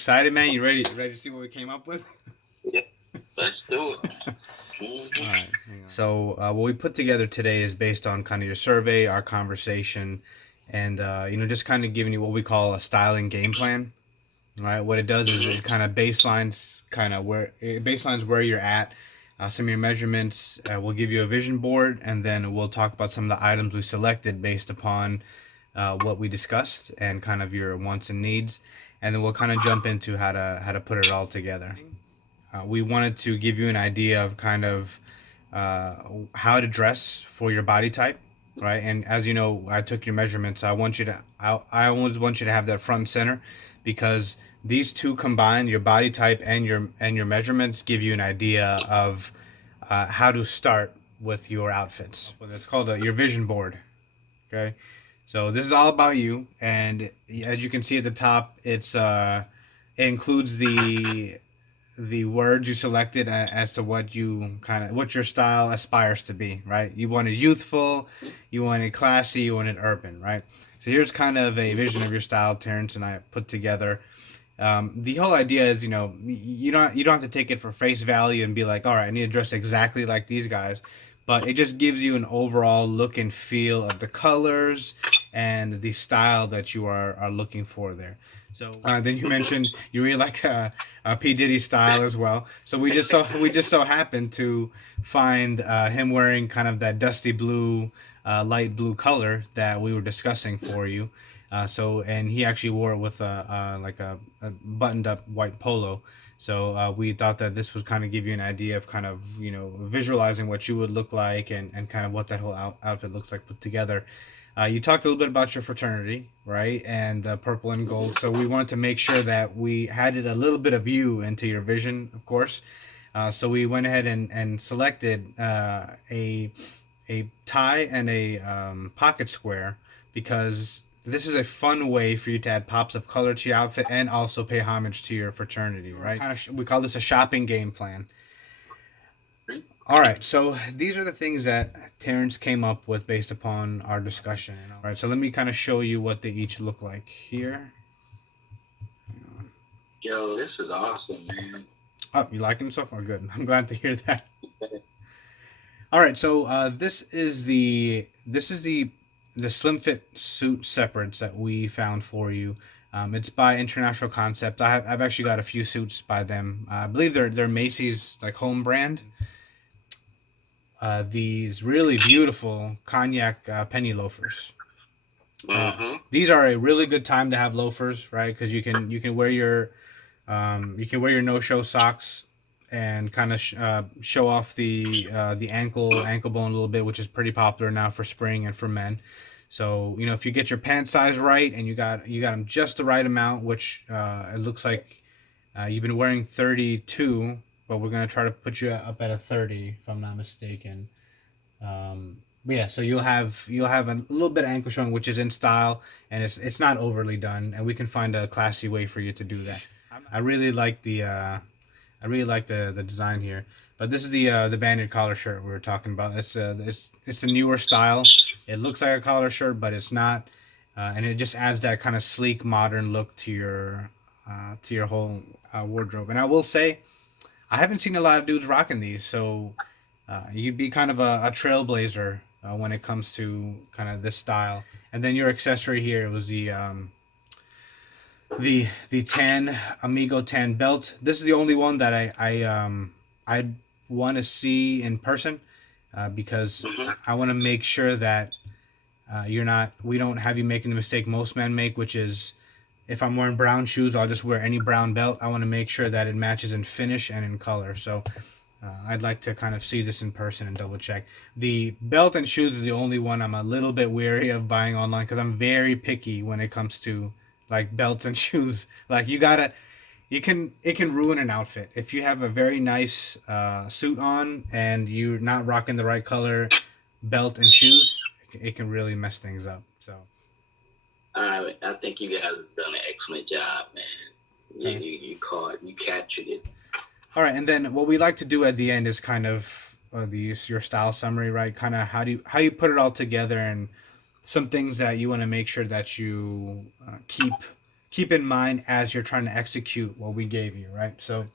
excited, man? You ready to see what we came up with? Yeah, let's do it. All Mm-hmm. right. Hang on. So what we put together today is based on kind of your survey, our conversation, and just kind of giving you what we call a styling game plan. Right. What it does is Mm-hmm. it kind of baselines where you're at, some of your measurements. We'll give you a vision board, and then we'll talk about some of the items we selected based upon what we discussed and kind of your wants and needs, and then we'll kind of jump into how to put it all together. We wanted to give you an idea of kind of uh, how to dress for your body type, right? And as you know, I took your measurements. I always want you to have that front and center, because these two combined, your body type and your measurements, give you an idea of how to start with your outfits. Well, it's called your vision board. Okay, so this is all about you, and as you can see at the top, it includes the words you selected as to what your style aspires to be, right? You wanted youthful, you wanted classy, you wanted urban, right? So here's kind of a vision of your style Terrence and I put together. The whole idea is, you don't have to take it for face value and be like, all right, I need to dress exactly like these guys, but it just gives you an overall look and feel of the colors and the style that you are looking for there. So then you mentioned you really like P Diddy style as well. So we just so happened to find him wearing kind of that dusty blue, light blue color that we were discussing for you. And he actually wore it with a buttoned up white polo. So we thought that this would kind of give you an idea of kind of visualizing what you would look like, and kind of what that whole outfit looks like put together. You talked a little bit about your fraternity, right? And purple and gold. So we wanted to make sure that we added a little bit of you into your vision, of course. So we went ahead and selected a tie and a pocket square, because this is a fun way for you to add pops of color to your outfit and also pay homage to your fraternity, right? We call this a shopping game plan. All right, so these are the things that Terrence came up with based upon our discussion. All right, so let me kind of show you what they each look like here. Yo, this is awesome, man. Oh, you like them so far? Good. I'm glad to hear that. All right, so this is the slim fit suit separates that we found for you. It's by International Concept. I've actually got a few suits by them. I believe they're Macy's like home brand. These really beautiful cognac penny loafers. Mm-hmm. These are a really good time to have loafers, right? Because you can wear your no show socks and kind of show off the ankle bone a little bit, which is pretty popular now for spring and for men. So if you get your pant size right and you got them just the right amount, which it looks like you've been wearing 32, but we're gonna try to put you up at a 30 if I'm not mistaken. But yeah, so you'll have a little bit of ankle showing, which is in style, and it's not overly done, and we can find a classy way for you to do that. I really like the design here. But this is the banded collar shirt we were talking about. It's a newer style. It looks like a collar shirt, but it's not, and it just adds that kind of sleek, modern look to your whole wardrobe. And I will say, I haven't seen a lot of dudes rocking these, so you'd be kind of a trailblazer when it comes to kind of this style. And then your accessory here was the tan Amigo tan belt. This is the only one that I want to see in person, because Mm-hmm. I want to make sure that we don't have you making the mistake most men make, which is, if I'm wearing brown shoes, I'll just wear any brown belt. I want to make sure that it matches in finish and in color. So I'd like to kind of see this in person and double check. The belt and shoes is the only one I'm a little bit weary of buying online, because I'm very picky when it comes to like belts and shoes. Like it can ruin an outfit if you have a very nice suit on and you're not rocking the right color belt and shoes. It can really mess things up. So I think you guys have done an excellent job, man. You okay. you, you caught, you captured it. All right, and then what we like to do at the end is kind of your style summary, right? Kind of how you put it all together, and some things that you want to make sure that you keep in mind as you're trying to execute what we gave you, right? So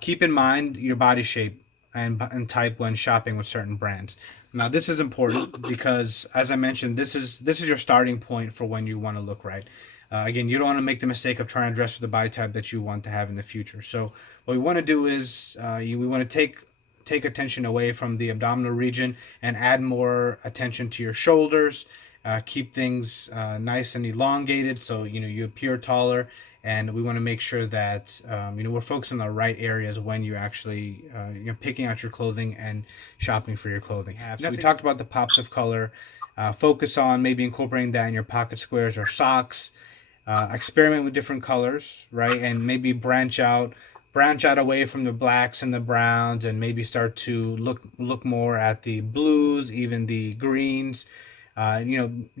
keep in mind your body shape and type when shopping with certain brands. Now, this is important because, as I mentioned, this is your starting point for when you want to look right. Again, you don't want to make the mistake of trying to dress for the body type that you want to have in the future. So, what we want to do is we want to take attention away from the abdominal region and add more attention to your shoulders. Keep things nice and elongated so you appear taller, and we want to make sure that we're focused on the right areas when you actually picking out your clothing and shopping for your clothing. So we talked about the pops of color. Focus on maybe incorporating that in your pocket squares or socks. Experiment with different colors, right? And maybe branch out away from the blacks and the browns, and maybe start to look more at the blues, even the greens.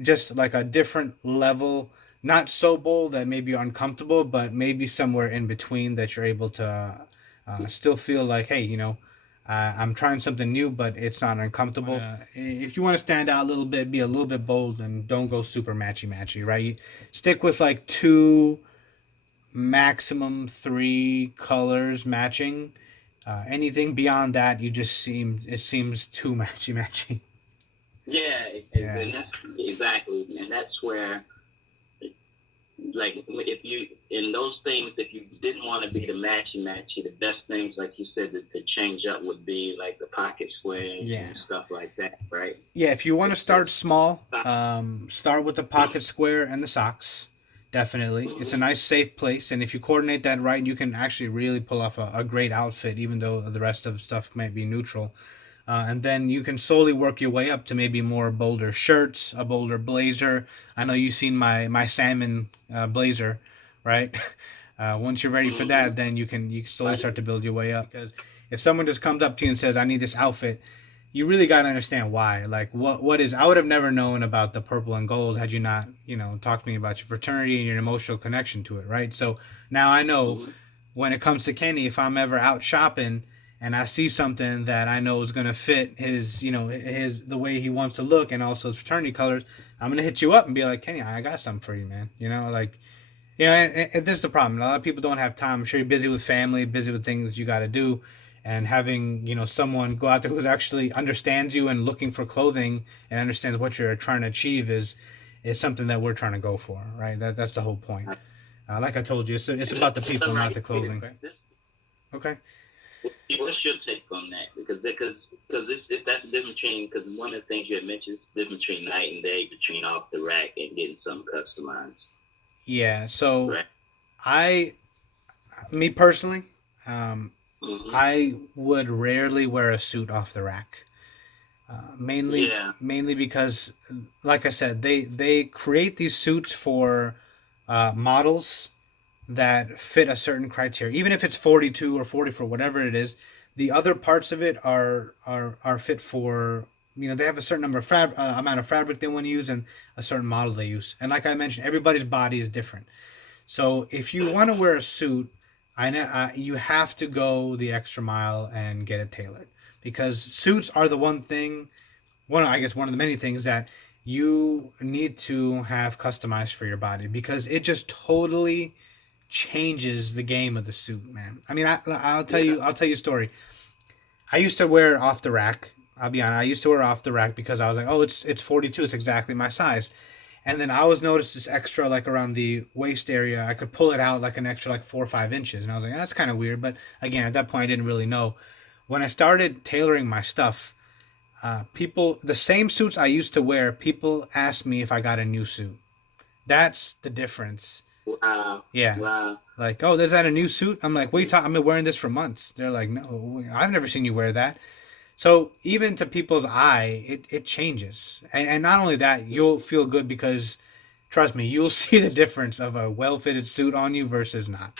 Just like a different level, not so bold that maybe you're uncomfortable, but maybe somewhere in between that you're able to still feel like, hey, I'm trying something new, but it's not uncomfortable. If you want to stand out a little bit, be a little bit bold, and don't go super matchy matchy, right? You stick with like two, maximum three colors matching. Anything beyond that, it seems too matchy matchy. Yeah, Yeah. and that's exactly, and that's where, like, if you in those things, if you didn't want to be the matchy matchy, the best things, like you said, to change up would be like the pocket squares Yeah. and stuff like that, right? Yeah, if you want to start small, Uh, start with the pocket square and the socks. Definitely. It's a nice, safe place. And if you coordinate that right, you can actually really pull off a great outfit, even though the rest of the stuff might be neutral. And then you can slowly work your way up to maybe more bolder shirts, a bolder blazer. I know you've seen my salmon blazer, right? Once you're ready for that, then you can slowly start to build your way up. Because if someone just comes up to you and says, "I need this outfit," you really got to understand why. Like, what is? I would have never known about the purple and gold had you not, talked to me about your fraternity and your emotional connection to it, right? So now I know when it comes to Kenny, if I'm ever out shopping and I see something that I know is gonna fit his the way he wants to look and also his fraternity colors, I'm gonna hit you up and be like, Kenny, I got something for you, man. And this is the problem. A lot of people don't have time. I'm sure you're busy with family, busy with things you got to do, and having someone go out there who actually understands you and looking for clothing and understands what you're trying to achieve is something that we're trying to go for, right? That's the whole point. Like I told you, it's about the people, not the clothing. Okay. What's your take on that? Because that's the difference between, because one of the things you had mentioned is the difference between night and day, between off the rack and getting something customized. Yeah. So Right. I, me personally, Mm-hmm. I would rarely wear a suit off the rack. Mainly, Yeah. mainly because, like I said, they create these suits for models that fit a certain criteria. Even if it's 42 or 44, whatever it is, the other parts of it are fit for. They have a certain number of amount of fabric they want to use and a certain model they use. And like I mentioned, everybody's body is different. So if you want to wear a suit, I know you have to go the extra mile and get it tailored because suits are the one of the many things that you need to have customized for your body because it just totally changes the game of the suit, man. I mean, I'll tell you a story. I used to wear off the rack. I'll be honest. I used to wear off the rack because I was like, oh, it's 42. It's exactly my size. And then I always noticed this extra, like around the waist area. I could pull it out like an extra, like 4 or 5 inches. And I was like, that's kind of weird. But again, at that point, I didn't really know. When I started tailoring my stuff, the same suits I used to wear, people asked me if I got a new suit. That's the difference. Wow. Yeah. Wow. Like, oh, there's that a new suit? I'm like, what are you talking? I've been wearing this for months. They're like, no, I've never seen you wear that. So even to people's eye, it changes. And not only that, you'll feel good because, trust me, you'll see the difference of a well-fitted suit on you versus not.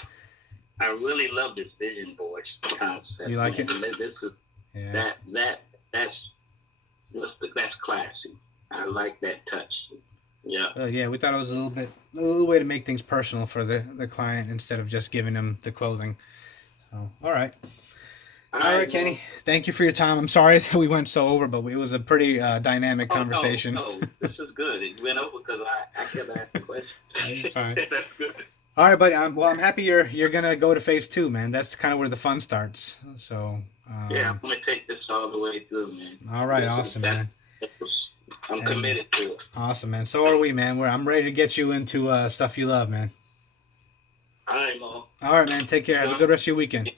I really love this vision board You concept, like it? man. This is Yeah. that's that's classy. I like that touch. Yeah. Yeah, we thought it was a little way to make things personal for the client instead of just giving them the clothing. So, all right. All All right, right. Kenny. Well. Thank you for your time. I'm sorry that we went so over, but it was a pretty dynamic Oh no, conversation. no. This is good. It went over because I kept asking questions. You're fine. That's good. All right, buddy. I'm happy you're gonna go to phase two, man. That's kind of where the fun starts. So, Yeah, I'm gonna take this all the way through, man. all right, This is awesome, that. man. I'm And committed to it. awesome, man. So are we, man. I'm ready to get you into stuff you love, man. All right, Mo. All right, man. Take care. Have a good rest of your weekend.